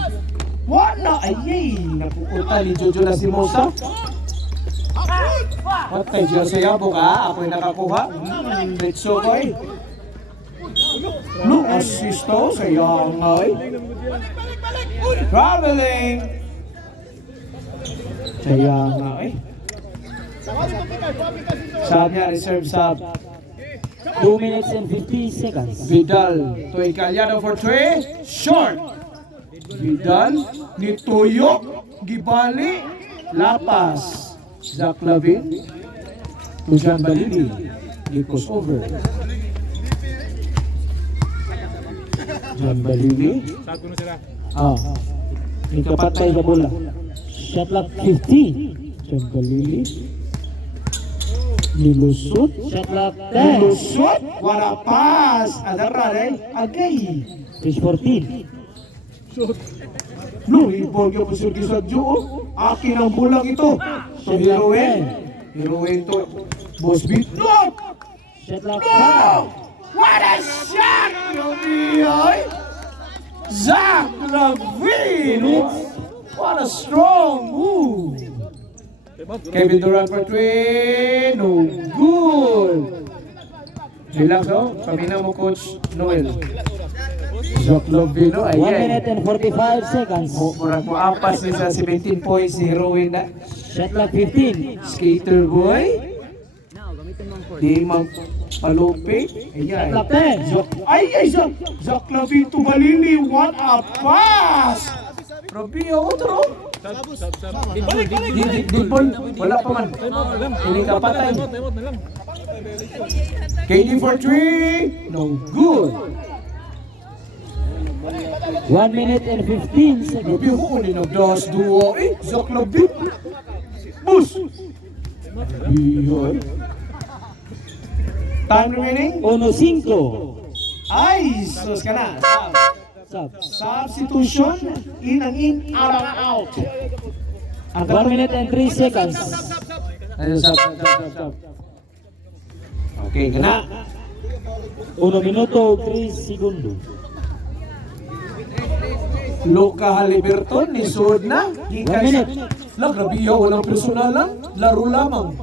Wala, ayay. Napupunta ni Jojo Lastimosa. At kay Jose Yabo ka, ako'y nakakuha. Betso ko'y. No assisto sa Yangay. Traveling. Sa Yangay. Sabi niya, reserve sub. 2 minutes and 50 seconds. Vidal, Toy Calyado for 3, short. Vidal, ni Toyo, Gibali, Lapas, Zach Lavin, Tujan Balili, ni crossover. Jan Balili, May kapatay sa bola. Shot clock 50. Jan Balili, nilusot, Shot clock 10. nilusot, wala pas, adara agay. Fish 14. No, ibon yung pusurgi sa Diyo. Akin ang bulang ito. So, Heroin. Heroin to. Boss beat. Look! Shot clock No! What a shot! Yomiyoy! Zach Lavin! What a strong move! Kevin Durant for 3. No good. Relax, oh. Pamina mo, Coach Noel. Zach Lavin, oh. 1 Ayan. minute and 45 seconds. Murag mo ampas ni sa 17 points si Heroin na. Shot clock 15. Skater boy. Di magpalupi. Ayan. Shot clock 10. Ay, Zach Lavin to Balili. What a pass! Grabe, otro. Dilbon. Wala pa man. Hindi ka patay. KD for 3. No good. 1 minute and 15 seconds. Grabe ako kung ninagdas duo. Zach Lavin. Bus! Iyoy. Time remaining? 1-5. Ay, sus ka na. Sub. Substitution, in and in, out and out. 1 minute and 3 seconds. Ayun, sub. Okay, gana. 1 minuto 3 segundo. Luka Haliberton, ni Sud na. 1 minute. La, grabe yun, walang personalan. Laro lamang.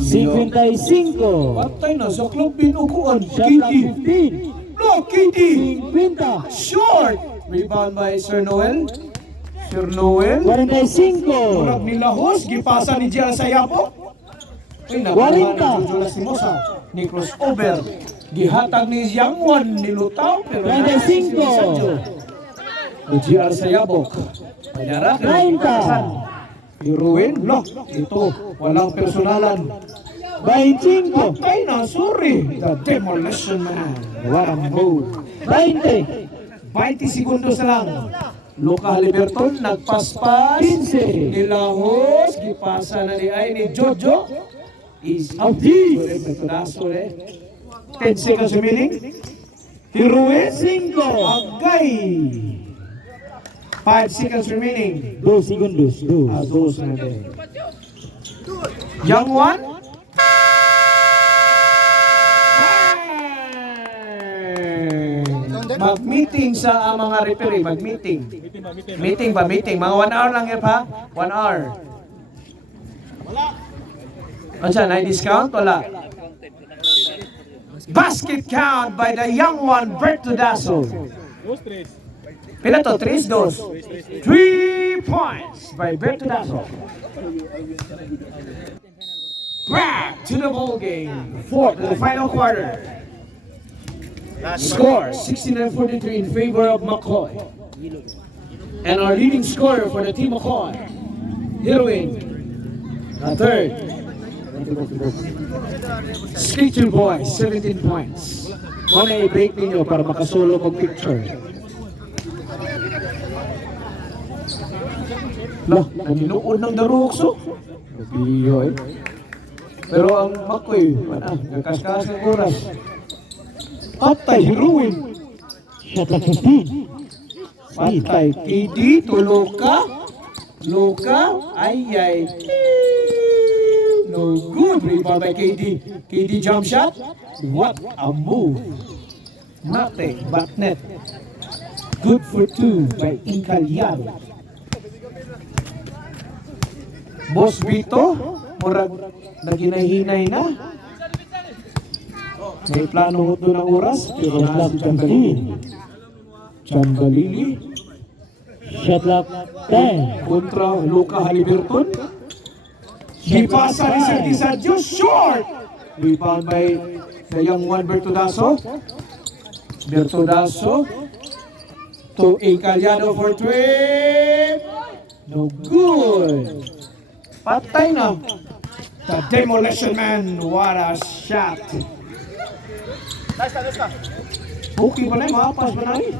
55. Patay na, sa club binukuan. Shot clock Kitty. 15. No, Kitty. 50. Short. Rebound by Sir Noel. Sir Noel. 45. Murag nilahos, gipasa ni Jia Sayapo. Ay, nakuha ni Jojo Lastimosa. Ni crossover. Gihatag ni Yangwan, nilutaw. Pero 35. ni Jia Sayabok. Panyara. 90. Iruin, look, ito, walang personalan. 25. Patay na, sorry. The Demolition Man. What a move. 20. 20 segundos na lang. Luka Haliberton, nagpaspas. 15. Nilahos, gipasa na ni Jojo. Is out. 10 seconds remaining. Hiruin. 5. Agay. 5 seconds remaining. 2 segundos. 2. Dos na din. Young one. Mag-meeting sa mga referee. Mag-meeting. Meeting ba? Meeting. Mga 1 hour lang yan pa. 1 hour. Ano siya? Na-discount? Wala. Basket count by the young one, Berto Daso. Pila to? 3-2. 3 points by Berto Daso. Back to the ball game. Fourth, the final quarter. Score 69-43 in favor of McCoy. And our leading scorer for the team McCoy, Heroin. A third. Skater Boy, 17 points. Muna i-break ninyo para makasolo kong picture. Lah, kaninuod ng darukso. Biyo eh. Pero ang Makoy, nagkaskas ng oras. Patay, Heroin. Shot clock 15. Patay, KD, to Luka. Luka, ay. No good. Rebound by KD. KD jump shot. What a move. Mate, Batnet. Good for 2 by Incalyado. Boss Vito, murag naginahinay na. May plano ho doon ng oras, pero na si Chambalili. Shot clock 10. Kontra Luca Haliberton. Gipasa ni Sir Disadio, short! Rebound by the young one, Bertudaso. Bertudaso to Incalyado for 3. No good. Patay na. The Demolition Man, what a shot. Okay ba na yung mapas ba na rin?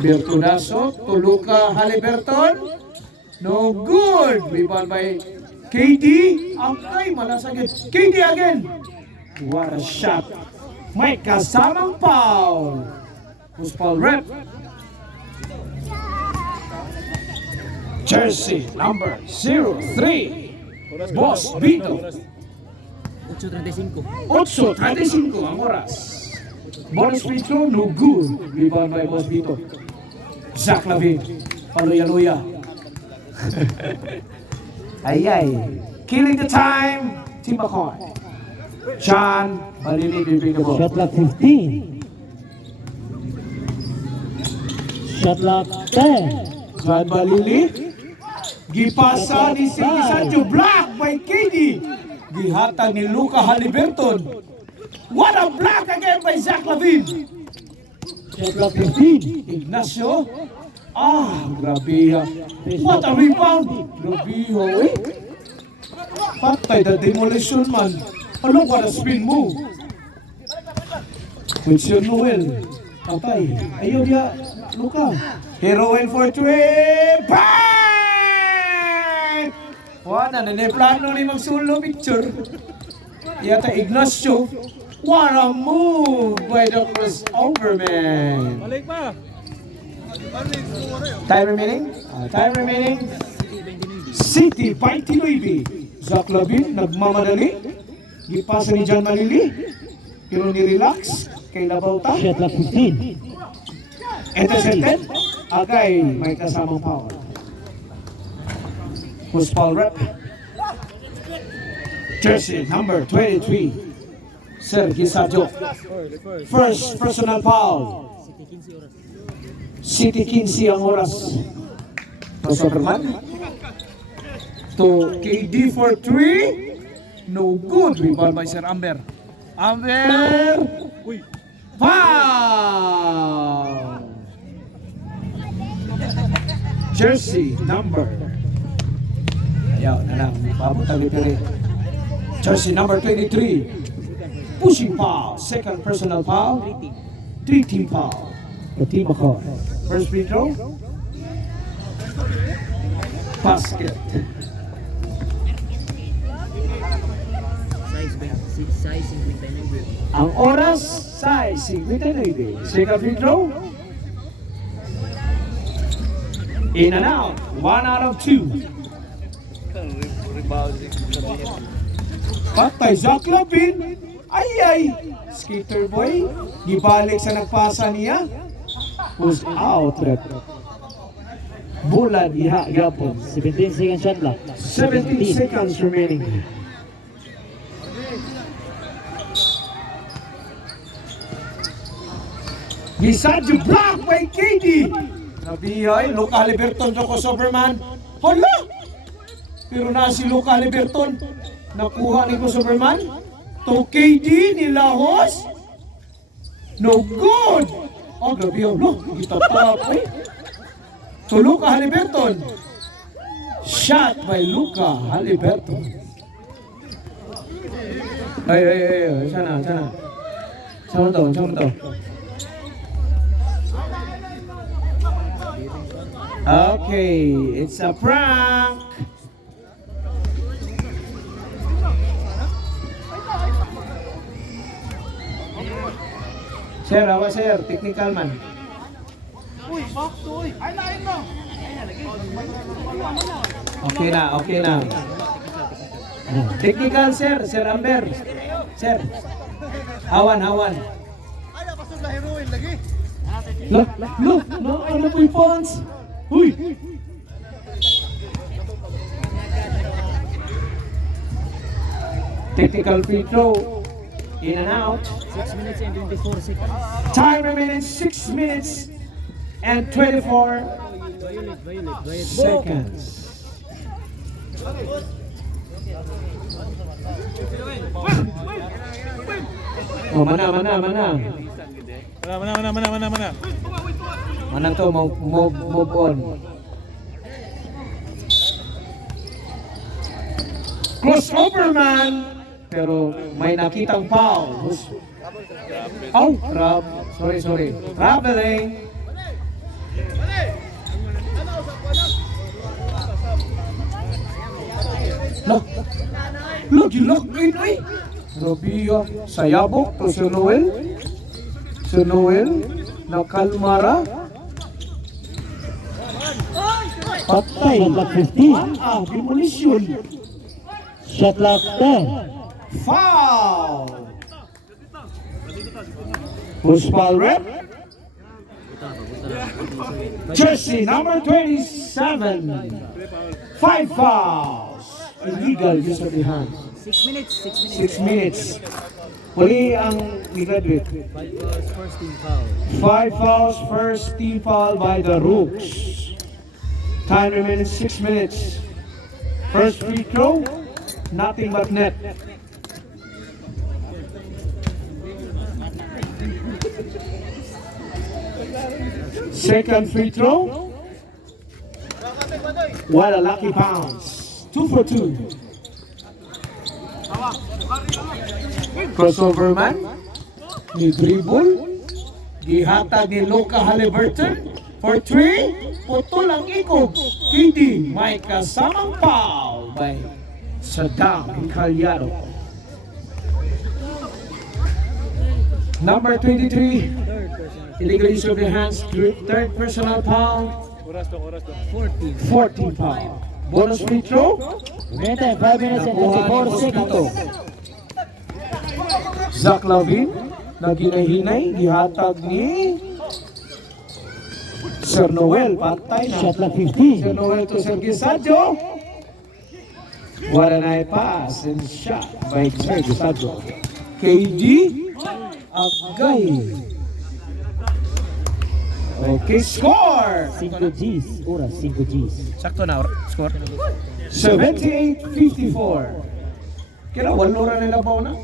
Bertudaso to Luca Haliberton. No good. Rebound by KD. Okay, malasagin. KD again. What a shot. May kasamang foul. Who's foul rep? Jersey number 03. Boss Vito. 8:35. 8:35 ang oras. Bonus free throw, no good. Rebound by Boss Vito. Zach Lavin. Paluya-luya. Ay. Killing the time. Team Bacoy. John Balili bring the ball. Shot clock 15. Shot clock 10. John Balili. Gipasa ni Sadio. Block by KD. Gihatag ni Luca Haliberton. What a block again by Zach Lavin. Shot clock 15. Ignacio. Grabe. What a rebound. Grabe, eh. Patay the Demolition Man. Ano what a spin move. Monsieur Noel. Patay. Ayaw niya. Luka. Heroin for 3. Bang! Wala na plano ni magsulo picture. Yata Ignacio. What a move by the crossover man. Balik pa. Time remaining? Time remaining. City, 29. Zach Lavin, nagmamadali. Gipasa ni John Malili. Pero ni-relax. Kay Labauta. Shot clock 15. Intercepted. Agay, may kasamang power. Who's foul rep? Jersey number 23. Sir Gisadio. First personal foul. City 15 ang oras. To Superman. To KD for 3. No good. Rebound by Sir Amber. Amber! Foul! Jersey number. Ayaw na lang. Pabutali-tali. Jersey number 23. Pushing foul. Second personal foul. 3-team foul. The team Bacoy. First free throw. Basket. Size 59. Ang oras, size 59. Second free throw. In and out. 1 out of 2. Patay Zach Lavin. Ay. Skater boy. Gibalik sa nagpasa niya. Who's out rep. Bulan iha yapon. 17 seconds shot clock. 17 seconds remaining. Gisadio block by KD. Nabihay, Luca Haliberton ko Superman. Hala! Pero na si Luca Haliberton. Nakuha ni ko Superman. To KD ni Lahos. No good! Oh, grabe yun. No, itatap eh. To Luca Haliberton. Shot by Luca Haliberton. Ay. Sana. Sama to. Okay, it's a prank. Sir, ako sir, technical man. Okay na. Technical sir, Sir Amber. Sir, hawan. Look, no, ano po yung pawns? Huy! Technical free throw. In and out. 6 minutes and 24 seconds. Time remaining 6 minutes and 24 seconds. Oh, mana. Mana. Manang to, move on. Crossover man, pero may nakitang foul. Oh, sorry. Traveling. Look, you look in, ay. Robio, sayabok to Sir Noel. Sir Noel, nakalmara. Patay. Shot clock 15. Demolition. Shot clock 10. Foul. Who's foul rep? Jersey number 27. 5 fouls. Illegal use of the hands. 6 minutes. 6 minutes. Huli ang i-graduate. 5 fouls, first team foul. 5 fouls, first team foul by the Rooks. Time remaining 6 minutes. First free throw, nothing but net. Second free throw. What a lucky bounce. 2 for 2. Crossover man. Ni dribble. Gihatag ni Luka Haliburton. For 3. Putol ang ikog. KD may kasamang foul by Saddam Calyado. Number 23. Illegal use of the hands. Third personal foul. 14 foul. Bonus free throw. Remaining 5 minutes and 24 seconds. Zach Lavin na ginahinay, gihatag ni Sir Noel. Patay na. Shot clock 15. Sir Noel to Sir Gisadio. What a nice pass and shot by Sir Gisadio. KD Agay. Okay, score! 5 Gs. Oras, 5 Gs. Sakto na, score. 78-54. Kaya walo ra nila ba na?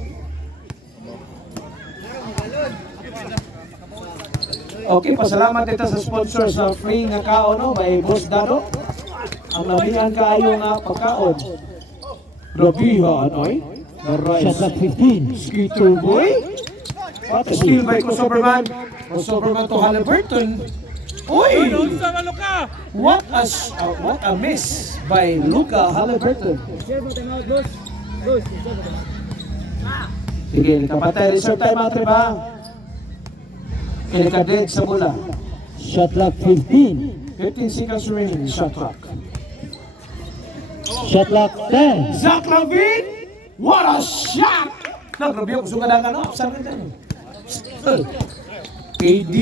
Okay, pasalamat ito sa sponsor sa free nga kaon no, by Boss Dado. Ang labihan kaayo nga pagkaon. Rabiha, anoy? The Shot clock rice. 15. Skeeter boy. What a steal by Crossoverman. Crossoverman to Haliburton. Uy! What a miss by Luka Haliburton. Sige, kapatay, reserve time out ba? Dead sa bola. Shot clock 15. 15 seconds remaining, shot clock. Shot clock 10. Zach Lavin! What a shot! Grabe ako sumadangan na. Saan ka dyan? KD,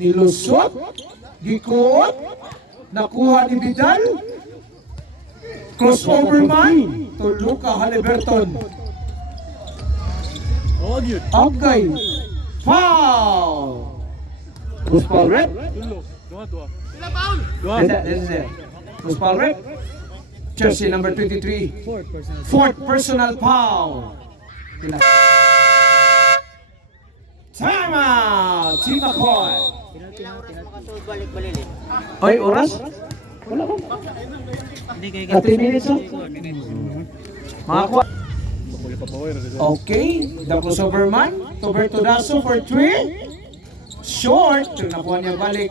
nilusot, gikuot, nakuha ni Vidal, crossover man, to Luka Haliburton. Agay, foul! Who's foul rep? This is it. Who's foul rep? Jersey number 23. Fourth personal foul. Time out! Team McCoy. Oy, oras? Wala ko. 30 minutes oh. Mga kwa. Okay, the crossover man. Roberto Dasso for 3. Short. Yung nakuha niya balik.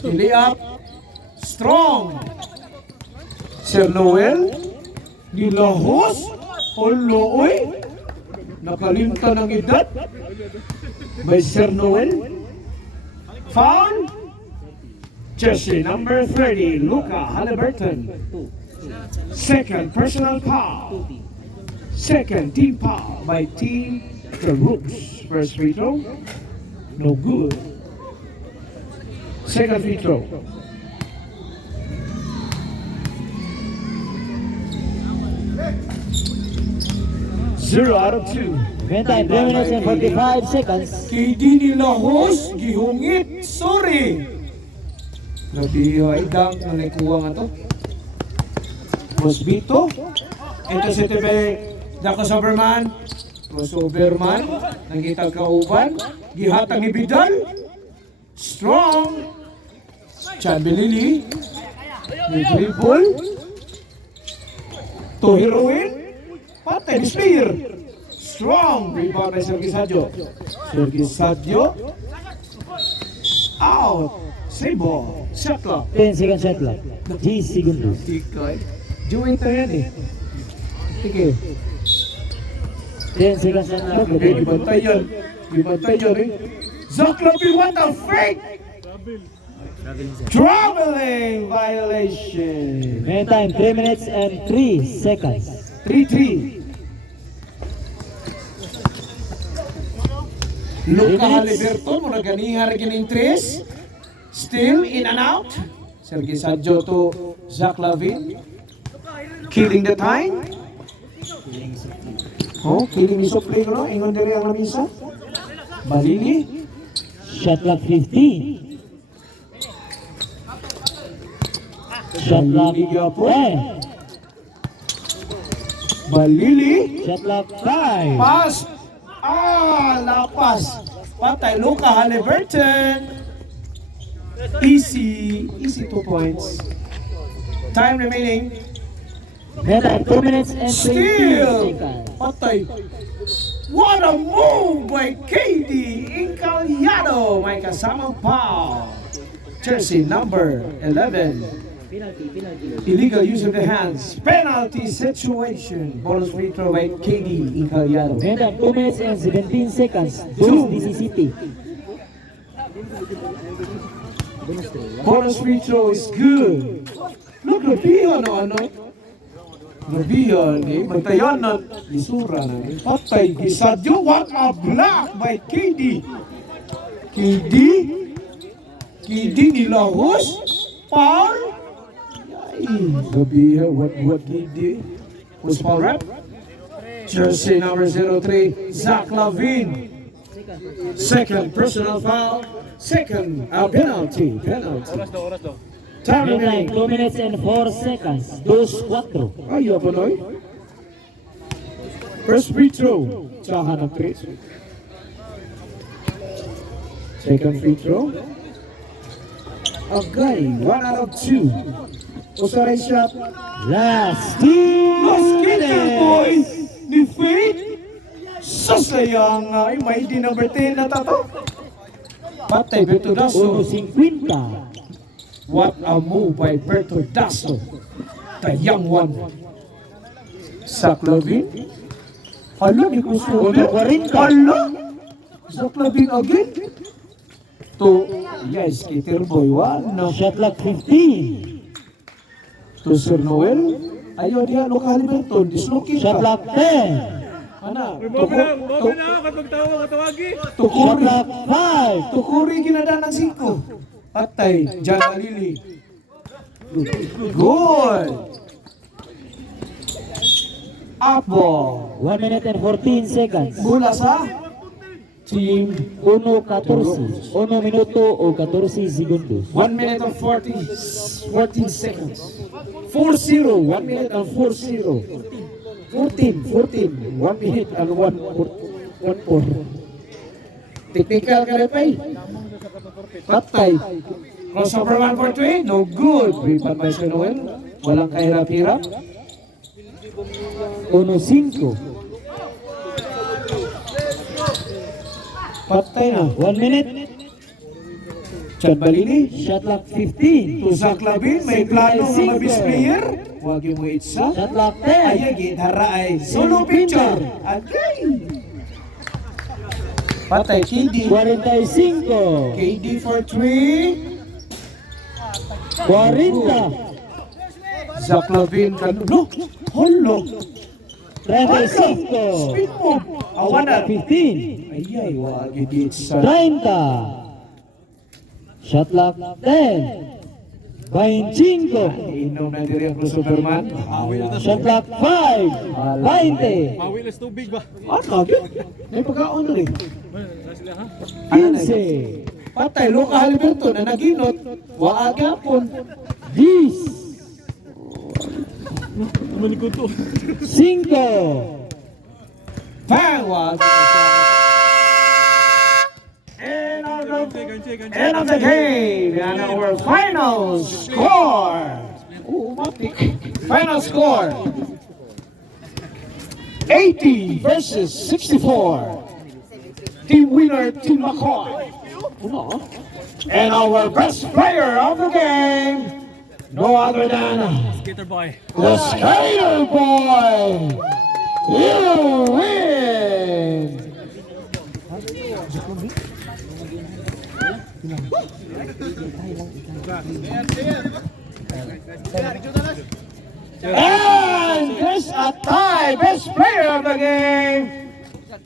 Hindi up. Strong. Sir Noel. Nilahos. Oloy. Nakalimta ng edad. By Sir Noel. Foul. Jersey number 30, Luka Haliburton. Second personal foul. Second team foul by Team the Rooks. First free throw. No good. Second free throw. Zero out of two. Meantime, 3 minutes and 45 seconds. KD nila host, gihungit, sorry. Nabiyo ay dang na naikuha nga to. Mosbito. Ito si TV Dako Soberman. Crossoverman. Nangitag kauban. Gihatang ni Bidal. Strong. Chabelili. May dribble. To heroin. Patay, spear. Strong. Rebound by Sergio Sadio. Sergio Sadio. Out. Save ball. Shot clock. 10 seconds shot clock. 10 segundos. Ikoy. Joey ito yan eh. Sige. 10 seconds shot clock. Gibantay yan. Gibantay yan eh. Zach Lavin, what the fake? Traveling violation. Meantime, 3 minutes and 3 seconds. 3-3. Luka Haliberto, muna ganiha rin kining tres. Still in and out. Sergio Sadio to Zach Lavin. Killing the time. Oh, killing ni Soplay ko no? Ingon diri ang lamisa. Balini. Shot clock 15. Shot clock 10. Balili. Shot clock 5. Pass. Lapas. Patay Luka Haliburton. Easy 2 points. Time remaining. Meantime, 2 minutes and 20 Steal. seconds. Patay. What a move by KD Incaliado. May kasamang foul. Jersey number 11. Illegal use of the hands. Penalty situation. Bonus free throw by KD Incaliado. Meantime, 2 minutes and 17 seconds. Deuce DC City. Bonus free throw is good. Look, Rabihan o ano? Rabihan, eh. Bantayan na. Isura na. Eh. Patay. Gisadyo. What a block by KD. KD nilahos. Foul. Rabihan. What KD? Who's foul rep? Jersey number 03. Zach Lavin. Second personal foul. Second penalty. Time Meantime, remaining. 2 minutes and 4 seconds. Deuce 4. Ayaw pa noy. First free throw. Tsahan ng 3. Second free throw. Agay. 1 out of 2. Usaray shot. Last 2 Mosquito boy. minutes. Ni Faith. Sasayang ay may di number 10 na tato. Patay Berto Daso. 1.50. What a move by Berto Daso. The young one. Zach Lavin. Hala, di ko Uno 40. Hala! Zach Lavin again. To, yes, Skater Boy 1. No. Shot clock 15. To Sir Noel. Ayaw diya, Luka Haliburton. Disloking Shot ka. clock 10. Ana, Kapag tawagi. Shot tukuri. clock 5. Tukuri ginadaan ng 5. Patay, Jan Malili. Good. Apo. 1 minute and 14 seconds. Mula sa team 1.14. 1 minuto o 14 segundos. 1 minute and 14 seconds. 4-0. 1 minute and 4-0. 14. 1 minute and 1-4. Technical ka rin pa eh. Patay. Crossover 1 for 3. No good. Rebound by Sir Noel. Walang kahirap-hirap. 1.5. Patay na. 1 minute. Chad Balini. Shot clock 15. To Zach Lavin. May plano ng mabis player. Huwag yung mo itsa. Shot clock 10. Ay, gitara ay. Solo picture. Agay. Patay. KD. 45. KD for 3. 40. Zach Lavin. No. Holo. 35. Speed move. Awanan. 15. Ayay, wag gid sa 30. Shot clock 10. 25. inom na diri ang Superman. Shot clock 5. 20. Mawilas tubig ba? Ah, kagit. May pagkaon rin. Sila ha? 15. Patay, Luka Haliberto na naginot. Waag yapon. 10. Manikot to. 5. Bang! Wag. End of the game. And our final score. Ooh, matik. Final score. 80 versus 64. Team winner, Team McCoy. And our best player of the game, no other than Skater boy. the Skater Boy. You win. And there's a tie, best player of the game,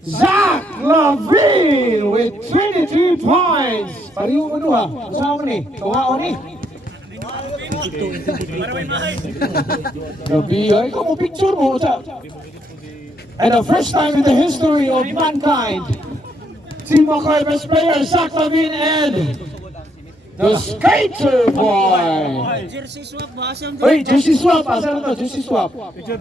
Zach Lavine with 23 points. Pariho mo duha. Kasama mo ni. Kawa ni. Gabi, ay mo picture mo sa. And the first time in the history of mankind, Team McCoy best player Zach Lavine and the Skater Boy. Jersey swap ba? Wait, jersey swap. Asan na to? Jersey swap. Picture.